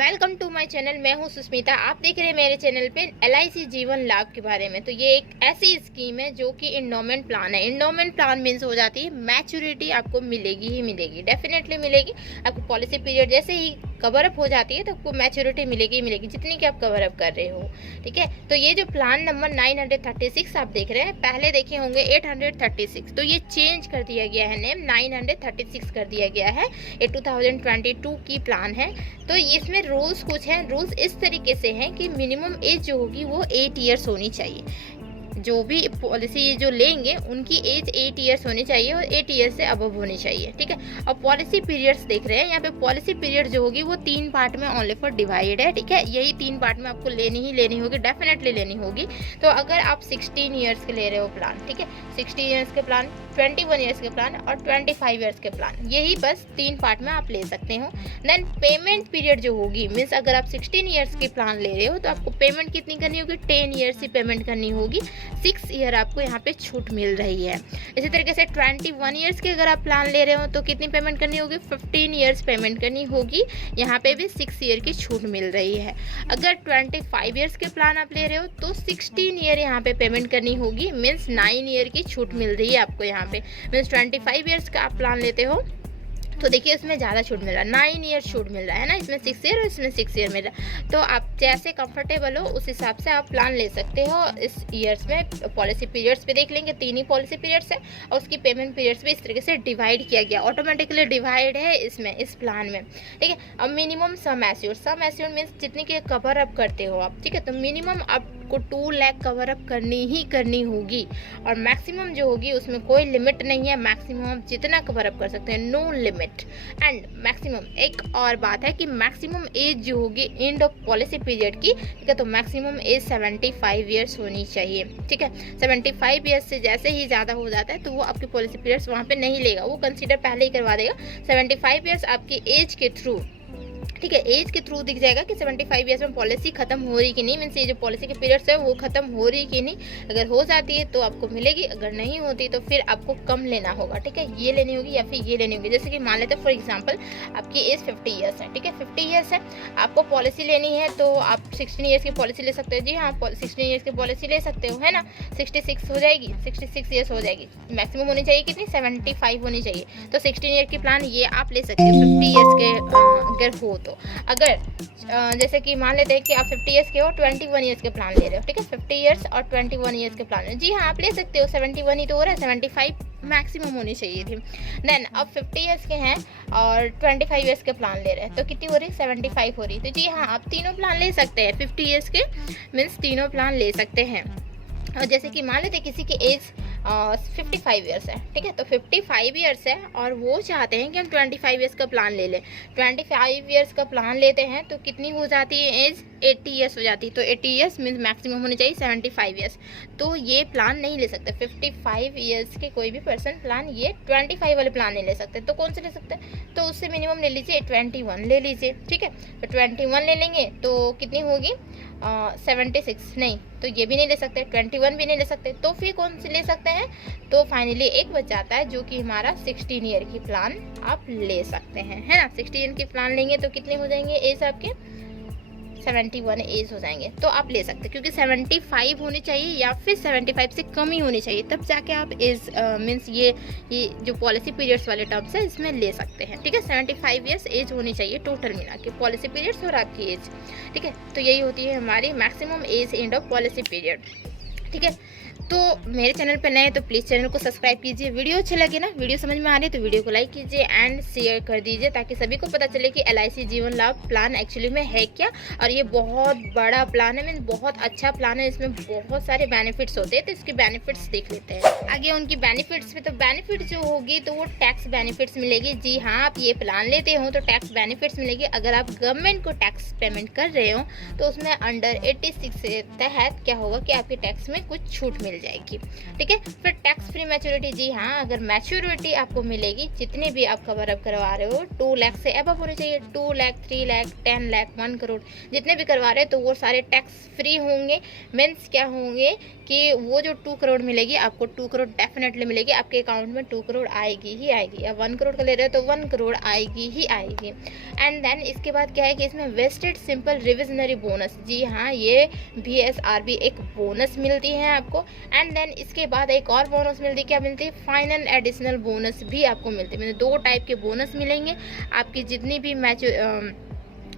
Welcome to my channel. मैं हूं सुस्मिता। आप देख रहे हैं मेरे चैनल पे LIC जीवन लाभ के बारे में। तो ये एक ऐसी स्कीम है जो कि इंडोमेंट प्लान है। इंडोमेंट प्लान मीन्स हो जाती है मैच्योरिटी आपको मिलेगी ही मिलेगी, डेफिनेटली मिलेगी। आपको पॉलिसी पीरियड जैसे ही कवर अप हो जाती है तो आपको मैच्योरिटी मिलेगी ही मिलेगी, जितनी कि आप कवर अप कर रहे हो। ठीक है, तो ये जो प्लान नंबर 936 आप देख रहे हैं, पहले देखे होंगे 836, तो ये चेंज कर दिया गया है, नेम 936 कर दिया गया है। ये 2022 की प्लान है। तो इसमें रूल्स कुछ हैं। रूल्स इस तरीके से हैं कि मिनिमम एज जो होगी वो 8 ईयर्स होनी चाहिए। जो भी पॉलिसी जो लेंगे उनकी एज 8 ईयर्स होनी चाहिए और 8 ईयर्स से अबव होनी चाहिए। ठीक है, और पॉलिसी पीरियड्स देख रहे हैं यहाँ पे। पॉलिसी पीरियड जो होगी वो 3 पार्ट में ओनली फॉर डिवाइड है। ठीक है, यही 3 पार्ट में आपको लेनी होगी, डेफिनेटली लेनी होगी। तो अगर आप 16 ईयर्स के ले रहे हो प्लान, ठीक है, 60 ईयर्स के प्लान, 21 ईयर्स के प्लान और 25 ईयर्स के प्लान, यही बस 3 पार्ट में आप ले सकते हो। देन पेमेंट पीरियड जो होगी, मीन्स अगर आप 16 ईयर्स के प्लान ले रहे हो तो आपको पेमेंट कितनी करनी होगी? 10 ईयर्स की पेमेंट करनी होगी। 6 ईयर आपको यहाँ पे छूट मिल रही है। इसी तरीके से 21 ईयर्स के अगर आप प्लान ले रहे हो तो कितनी पेमेंट करनी होगी? 15 ईयर्स पेमेंट करनी होगी। यहाँ पे भी 6 ईयर की छूट मिल रही है। अगर 25 ईयर्स के प्लान आप ले रहे हो तो 16 ईयर यहाँ पे पेमेंट करनी होगी, मीन्स 9 ईयर की छूट मिल रही है आपको यहाँ पे। मीन्स 25 ईयर्स का आप प्लान लेते हो तो देखिए उसमें ज़्यादा छूट मिल रहा है, 9 ईयर छूट मिल रहा है ना, इसमें 6 ईयर और इसमें 6 ईयर मिल रहा है। तो आप जैसे कंफर्टेबल हो उस हिसाब से आप प्लान ले सकते हो। इस ईयर्स में पॉलिसी पीरियड्स पे देख लेंगे, 3 ही पॉलिसी पीरियड्स है और उसकी पेमेंट पीरियड्स भी इस तरीके से डिवाइड किया गया, ऑटोमेटिकली डिवाइड है इसमें, इस प्लान में। ठीक है, अब मिनिमम सम एश्योर्ड मीन्स जितनी की कवर अप करते हो आप। ठीक है, तो मिनिमम आपको 2 लाख कवर अप करनी होगी और मैक्सिमम जो होगी उसमें कोई लिमिट नहीं है। मैक्सिमम आप जितना कवर अप कर सकते हैं, नो लिमिट। एंड मैक्सिमम एक और बात है कि मैक्सिमम एज जो होगी एंड ऑफ पॉलिसी पीरियड की, ठीक है, तो मैक्सिमम एज 75 ईयर्स होनी चाहिए। ठीक है, 75 ईयर्स से जैसे ही ज़्यादा हो जाता है तो वो आपके पॉलिसी पीरियड्स वहाँ पे नहीं लेगा, वो कंसीडर पहले ही करवा देगा। 75 ईयर्स आपकी एज के थ्रू, ठीक है, एज के थ्रू दिख जाएगा कि 75 ईयर्स में पॉलिसी खत्म हो रही कि नहीं, मीन्स ये जो पॉलिसी के पीरियड्स है वो खत्म हो रही कि नहीं। अगर हो जाती है तो आपको मिलेगी, अगर नहीं होती तो फिर आपको कम लेना होगा। ठीक है, ये लेनी होगी या फिर ये लेनी होगी। जैसे कि मान लेते हैं फॉर एग्जांपल आपकी एज 50 ईयर्स है। ठीक है, 50 ईयर्स है, आपको पॉलिसी लेनी है तो आप 16 ईयर्स की पॉलिसी ले सकते हो। जी हाँ, 16 ईयर्स की पॉलिसी ले सकते हो, है ना। 66 हो जाएगी, 66 ईयर्स हो जाएगी। मैक्सिमम होनी चाहिए कितनी? 75 होनी चाहिए। तो 16 ईयर की प्लान ये आप ले सकते हो 50 ईयर्स के अगर हो तो। अगर जैसे कि मान लेते हैं कि आप 50 ईयर्स के हो, 21 ईयर्स के प्लान ले रहे हो। ठीक है, 50 ईयर्स और 21 ईयर्स के प्लान, जी हाँ आप ले सकते हो। 71 ही तो हो रहा है, 75 मैक्सिमम होनी चाहिए थी। देन अब 50 ईयर्स के हैं और 25 ईयर्स के प्लान ले रहे हैं तो कितनी हो रही है? 75 हो रही है। तो जी हाँ आप तीनों प्लान ले सकते हैं। 50 ईयर्स के मीन्स तीनों प्लान ले सकते हैं। और जैसे कि मान लेते किसी की एज 55 ईयर्स है। ठीक है, तो 55 ईयर्स है और वो चाहते हैं कि हम 25 ईयर्स का प्लान ले लें। 25 ईयर्स का प्लान लेते हैं तो कितनी हो जाती है एज? 80 ईयर्स हो जाती है। तो 80 ईयर्स मीन्स मैक्सिमम होनी चाहिए 75 ईयर्स। तो ये प्लान नहीं ले सकते 55 ईयर्स के कोई भी पर्सन प्लान, ये 25 वाले प्लान नहीं ले सकते। तो कौन से ले सकते हैं? तो उससे मिनिमम ले लीजिए 21 ले लीजिए। ठीक है, तो 21 ले लेंगे तो कितनी होगी? 76 नहीं, तो ये भी नहीं ले सकते, 21 भी नहीं ले सकते। तो फिर कौन से ले सकते हैं? तो फाइनली एक बच जाता है जो कि हमारा 16 ईयर की प्लान आप ले सकते हैं, है ना। 16 ईयर की प्लान लेंगे तो कितने हो जाएंगे एज आपके? 71 एज हो जाएंगे। तो आप ले सकते हैं क्योंकि 75 होनी चाहिए या फिर 75 से कम ही होनी चाहिए, तब जाके आप एज मीन्स ये जो पॉलिसी पीरियड्स वाले टर्म्स है इसमें ले सकते हैं। ठीक है, 75 ईयर्स एज होनी चाहिए टोटल मिला के, पॉलिसी पीरियड्स और आपकी एज। ठीक है, तो यही होती है हमारी maximum age end of policy period. ठीक है, तो मेरे चैनल पर नए तो प्लीज़ चैनल को सब्सक्राइब कीजिए। वीडियो अच्छे लगे ना, वीडियो समझ में आ रही है तो वीडियो को लाइक कीजिए एंड शेयर कर दीजिए ताकि सभी को पता चले कि LIC जीवन लाभ प्लान एक्चुअली में है क्या। और ये बहुत बड़ा प्लान है, मीन बहुत अच्छा प्लान है, इसमें बहुत सारे बेनिफिट्स होते हैं। तो इसके बेनिफिट्स देख लेते हैं आगे उनकी बेनिफिट्स में। तो बेनिफिट जो होगी तो वो टैक्स बेनिफिट्स मिलेगी। जी हाँ, आप ये प्लान लेते हो तो टैक्स बेनिफिट्स मिलेगी। अगर आप गवर्नमेंट को टैक्स पेमेंट कर रहे हो तो उसमें अंडर 86 के तहत क्या होगा कि आपके टैक्स में कुछ छूट मिल मिल जाएगी। ठीक है, फिर टैक्स फ्री मैच्योरिटी, जी हाँ, अगर मैच्योरिटी आपको मिलेगी, जितने भी आप कवर अप करवा रहे हो 2 लाख से अबव होने चाहिए, 2 लाख, 3 लाख, 10 लाख, 1 करोड़, जितने भी करवा रहे हैं तो वो सारे टैक्स फ्री होंगे। मीन्स क्या होंगे कि वो जो 2 करोड़ मिलेगी आपको, 2 करोड़ डेफिनेटली मिलेगी, आपके अकाउंट में 2 करोड़ आएगी ही आएगी। या 1 करोड़ का ले रहे हो तो 1 करोड़ आएगी ही आएगी। एंड देन इसके बाद क्या है कि इसमें वेस्टेड सिंपल रिविजनरी बोनस, जी हाँ, ये VSRB एक बोनस मिलती है आपको। एंड देन इसके बाद एक और बोनस मिलती है, क्या मिलती है, फाइनल एडिशनल बोनस भी आपको मिलती है। मतलब 2 टाइप के बोनस मिलेंगे आपकी, जितनी भी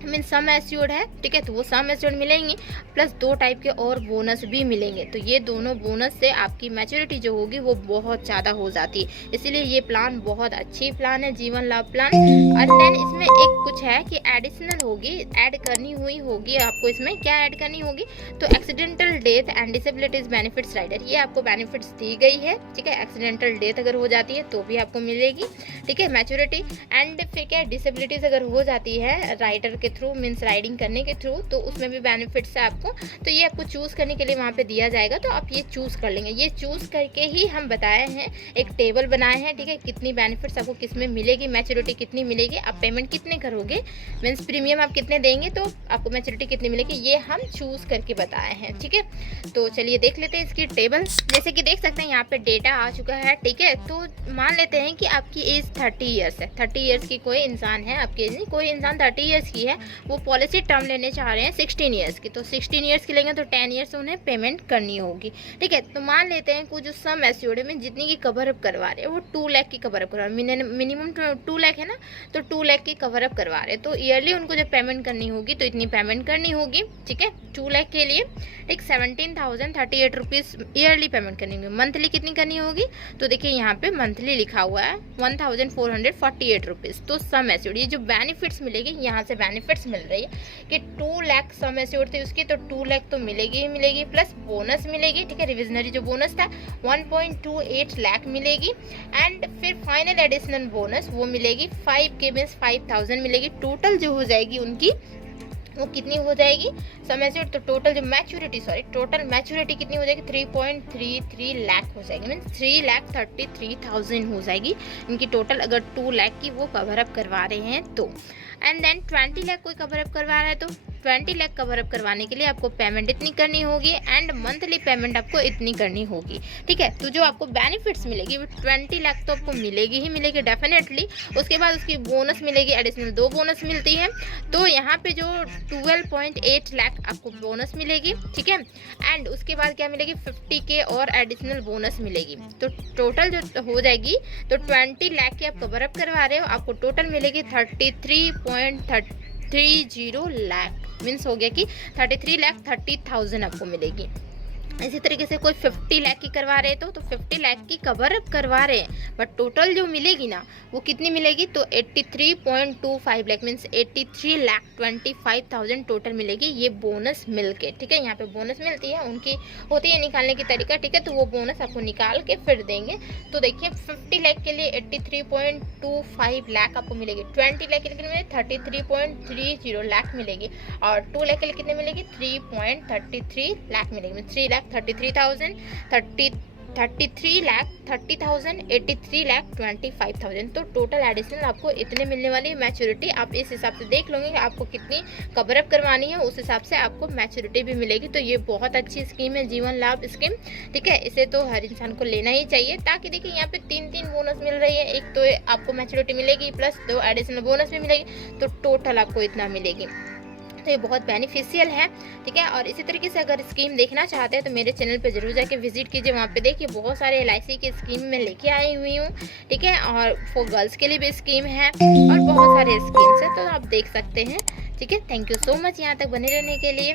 मीन सम एश्योर्ड है, ठीक है, तो वो सम एश्योर्ड मिलेंगी, प्लस 2 टाइप के और बोनस भी मिलेंगे। तो ये दोनों बोनस से आपकी मैच्योरिटी जो होगी वो बहुत ज़्यादा हो जाती है। इसीलिए ये प्लान बहुत अच्छी प्लान है, जीवन लाभ प्लान। और देन इसमें एक कुछ है कि एडिशनल होगी, ऐड करनी हुई होगी आपको। इसमें क्या ऐड करनी होगी, तो accidental death and disabilities benefits rider, ये आपको बेनिफिट्स दी गई है। ठीक है, एक्सीडेंटल डेथ अगर हो जाती है तो भी आपको मिलेगी, ठीक है, मैच्योरिटी। एंड फिर क्या, डिसेबिलिटीज अगर हो जाती है राइडर के थ्रू, मीन्स राइडिंग करने के थ्रू, तो उसमें भी बेनिफिट्स है आपको। तो ये आपको चूज़ करने के लिए वहाँ पे दिया जाएगा, तो आप ये चूज़ कर लेंगे। ये चूज़ करके ही हम बताए हैं, एक टेबल बनाए हैं, ठीक है, कितनी बेनिफिट्स आपको किस में मिलेगी, मैच्योरिटी कितनी मिलेगी, आप पेमेंट कितने करोगे, मीन्स प्रीमियम आप कितने देंगे तो आपको मैच्योरिटी कितनी मिलेगी, ये हम चूज़ करके बताए हैं। ठीक है, तो चलिए देख लेते हैं इसकी टेबल। जैसे कि देख सकते हैं यहाँ पे डेटा आ चुका है। ठीक है, तो मान लेते हैं कि आपकी एज 30 ईयर्स है। 30 ईयर्स की कोई इंसान है, आपकी एज नहीं, कोई इंसान 30 ईयर्स की है, वो पॉलिसी टर्म लेने चाह रहे हैं 16 ईयर्स की, तो 16 ईयर्स की लेंगे तो 10 ईयर्स उन्हें पेमेंट करनी होगी। ठीक है, तो मान लेते हैं कुछ जो सम एश्योर्ड में जितनी की कवर अप करवा रहे हैं वो 2 लाख की कवर अप करवा रहे हैं, मिनिमम 2 लाख है ना, तो 2 लाख की कवर अप करवा रहे हैं, तो ईयरली उनको जब पेमेंट करनी होगी तो इतनी पेमेंट करनी होगी। ठीक है, 2 लाख के लिए एक 17,038 रुपीज़ ईयरली पेमेंट करनी होगी। मंथली कितनी करनी होगी, तो देखिए यहाँ पे मंथली लिखा हुआ है 1,448 रुपीज़। तो सम एश्योर्ड, ये जो बेनिफिट्स मिलेगी, यहाँ से बेनिफिट्स मिल रही है कि 2 लाख सम एश्योर्ड थी उसकी, तो 2 लाख तो मिलेगी ही मिलेगी, प्लस बोनस मिलेगी। ठीक है, रिविजनरी जो बोनस था 1.28 लाख मिलेगी। एंड फिर फाइनल एडिशनल बोनस वो मिलेगी 5K मीन्स 5,000 मिलेगी। टोटल जो हो जाएगी उनकी वो कितनी हो जाएगी सम एश्योर्ड, तो टोटल जो टोटल मैच्योरिटी कितनी हो जाएगी, 3.33 लाख हो जाएगी, मीन्स 3,33,000 हो जाएगी इनकी टोटल, अगर 2 लाख की वो कवर अप करवा रहे हैं तो। एंड देन 20 लाख कोई कवर अप करवा रहा है तो 20 लाख कवर अप करवाने के लिए आपको पेमेंट इतनी करनी होगी एंड मंथली पेमेंट आपको इतनी करनी होगी। ठीक है, तो जो आपको बेनिफिट्स मिलेगी वो 20 लाख तो आपको मिलेगी ही मिलेगी डेफिनेटली। उसके बाद उसकी बोनस मिलेगी, एडिशनल 2 बोनस मिलती है, तो यहाँ पे जो 12.8 लाख आपको बोनस मिलेगी। ठीक है, एंड उसके बाद क्या मिलेगी, 50K और एडिशनल बोनस मिलेगी। तो टोटल जो हो जाएगी, तो 20 लाख की आप कवर अप करवा रहे हो, आपको टोटल मिलेगी 33.30 लाख, मीन्स हो गया कि 33,30,000 आपको मिलेगी। इसी तरीके से कोई 50 लाख की करवा रहे तो 50 लाख की कवर अप करवा रहे हैं, बट टोटल जो मिलेगी ना वो कितनी मिलेगी, तो 83.25 लाख मीन्स 83,25,000 टोटल मिलेगी ये बोनस मिल के। ठीक है, यहाँ पे बोनस मिलती है, उनकी होती है निकालने की तरीका। ठीक है, तो वो बोनस आपको निकाल के फिर देंगे। तो देखिए 50 लाख के लिए 83.25 लाख आपको मिलेगी, 20 लाख के लिए कितनी मिलेगी, 33.30 लाख मिलेगी, और 2 लाख के लिए कितने मिलेगी, 3.33 लाख मिलेगी, 3,33,000, 33,30,000, 83,25,000। तो टोटल एडिशनल आपको इतने मिलने वाली मैच्योरिटी। आप इस हिसाब से देख लोगे कि आपको कितनी कवर अप करवानी है, उस हिसाब से आपको मैच्योरिटी भी मिलेगी। तो ये बहुत अच्छी स्कीम है, जीवन लाभ स्कीम। ठीक है, इसे तो हर इंसान को लेना ही चाहिए, ताकि देखिए यहाँ पे 3 बोनस मिल रही है, एक तो आपको मैच्योरिटी मिलेगी प्लस 2 एडिशनल बोनस भी मिलेगी, तो टोटल आपको इतना मिलेगी। तो ये बहुत बेनिफिशियल है। ठीक है, और इसी तरीके से अगर स्कीम देखना चाहते हैं तो मेरे चैनल पे जरूर जाके विजिट कीजिए, वहाँ पे देखिए बहुत सारे LIC की स्कीम मैं लेके आई हुई हूँ। ठीक है, और फॉर गर्ल्स के लिए भी स्कीम है और बहुत सारे स्कीम्स हैं, तो आप देख सकते हैं। ठीक है, थैंक यू सो मच यहाँ तक बने रहने के लिए।